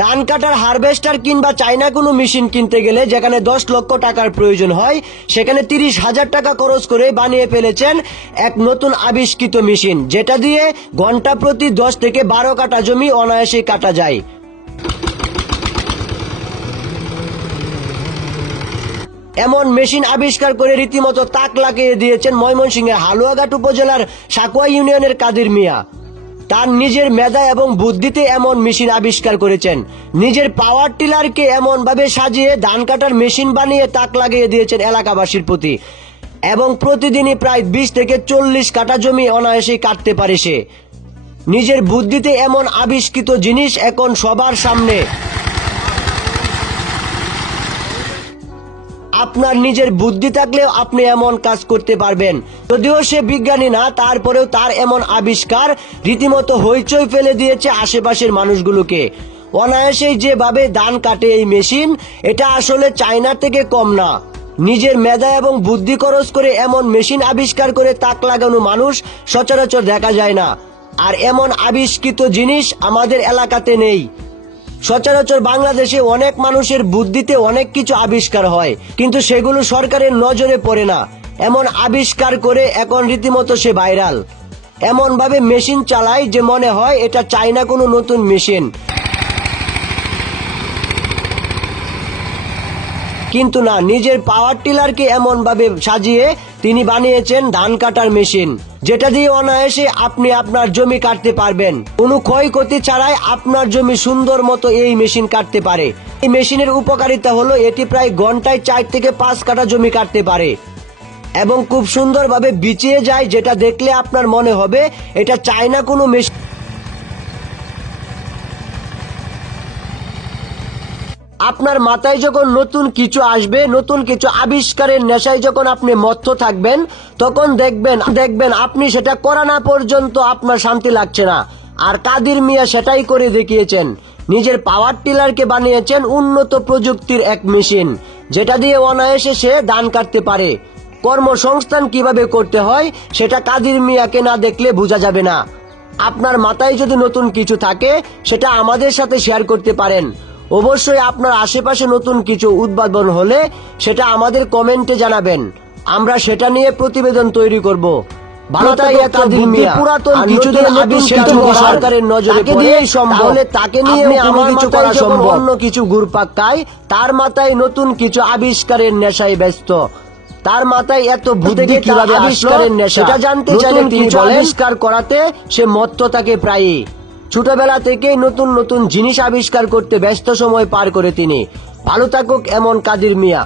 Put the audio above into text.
ধান কাটার হারভেস্টার কিংবা চাইনা কোনো মেশিন কিনতে গেলে যেখানে 10 লক্ষ টাকার প্রয়োজন হয়, সেখানে 30,000 টাকা খরচ করে বানিয়ে ফেলেছেন এক নতুন আবিষ্কৃত মেশিন, যেটা দিয়ে ঘন্টা প্রতি 10 থেকে 12 কাঠা জমি অনায়াসে কাটা যায়। এমন মেশিন আবিষ্কার করে রীতিমতো তাক লাগিয়ে দিয়েছেন ময়মনসিংহের হালুয়াঘাট উপজেলার সাকুয়া ইউনিয়নের কাদির মিয়া। তার নিজের মেধা এবং বুদ্ধিতে এমন মেশিন আবিষ্কার করেছেন। নিজের পাওয়ার টিলারকে এমন ভাবে সাজিয়ে ধান কাটার মেশিন বানিয়ে তাক লাগিয়ে দিয়েছেন এলাকাবাসীর প্রতি, এবং প্রতিদিনই প্রায় 20 থেকে 40 কাঠা জমি অনায়াসেই কাটতে পারে সে। নিজের বুদ্ধিতে এমন আবিষ্কৃত জিনিস এখন সবার সামনে। আপনার নিজের বুদ্ধি থাকলেও আপনি এমন কাজ করতে পারবেন। যদিও সে বিজ্ঞানী না, তারপরেও তার এমন আবিষ্কার রীতিমতো হইচই ফেলে দিয়েছে আশেপাশের মানুষগুলোকে। অনায়াসেই যেভাবে ধান কাটে এই মেশিন, এটা আসলে চায়না থেকে কম না। নিজের মেধা এবং বুদ্ধি খরচ করে এমন মেশিন আবিষ্কার করে তাক লাগানো মানুষ সচরাচর দেখা যায় না। আর এমন আবিষ্কৃত জিনিস আমাদের এলাকাতে নেই। সচরাচর বাংলাদেশে অনেক মানুষের বুদ্ধিতে অনেক কিছু আবিষ্কার হয়, কিন্তু সেগুলো সরকারের নজরে পড়ে না। এমন আবিষ্কার করে এখন রীতিমতো সে ভাইরাল। এমন ভাবে মেশিন চালায় যে মনে হয় এটা চায়না কোনো নতুন মেশিন, কিন্তু না, নিজের পাওয়ার টিলারকে এমন ভাবে সাজিয়ে তিনি বানিয়েছেন ধান কাটার মেশিন, যেটা দিয়ে অনায়াসে আপনি আপনার জমি কাটতে পারবেন। কোনো ক্ষয়ক্ষতি ছাড়াই আপনার জমি সুন্দর মতো এই মেশিন কাটতে পারে। এই মেশিনের উপকারিতা হলো এটি প্রায় ঘন্টায় 4 থেকে 5 কাঠা জমি কাটতে পারে এবং খুব সুন্দরভাবে বিছিয়ে যায়, যেটা দেখলে আপনার মনে হবে এটা চায়না কোনো মেশিন। আপনার মাথায় যখন নতুন কিছু আসবে, নতুন কিছু আবিষ্কারের নেশায় যখন আপনি মত্ত থাকবেন, তখন দেখবেন আপনি সেটা করা না পর্যন্ত আপনার শান্তি লাগছে না। আর কাদির মিয়া সেটাই করে দেখিয়েছেন। নিজের পাওয়ার টিলারকে বানিয়েছেন উন্নত প্রযুক্তির এক মেশিন, যেটা দিয়ে অনায়াসে সে ধান কাটতে পারে। কর্মসংস্থান কিভাবে করতে হয় সেটা কাদির মিয়াকে না দেখলে বোঝা যাবে না। আপনার মাথায় যদি নতুন কিছু থাকে, সেটা আমাদের সাথে শেয়ার করতে পারেন। অবশ্যই আপনার আশেপাশে নতুন কিছু উদ্ভাবন হলে সেটা আমাদের কমেন্টে জানাবেন, আমরা সেটা নিয়ে প্রতিবেদন তৈরি করব। পুরাতন কিছুদিন সরকারের নজরে পড়েই সম্ভব, তাকে নিয়ে আমার কিছু করা সম্ভব। অন্য কিছু ঘুরপাক খায়, তার মাথায় নতুন কিছু আবিষ্কারের নেশায় ব্যস্ত। তার মাথায় এত বুদ্ধি কিভাবে আবিষ্কারের নেশা, সেটা জানতে চাইলে তিনি আবিষ্কার করাতে সে মত্ত থাকে প্রায়ই। ছোটবেলা থেকেই নতুন নতুন জিনিস আবিষ্কার করতে ব্যস্ত সময় পার করে তিনি। ভালো থাকুক এমন কাদির মিয়া।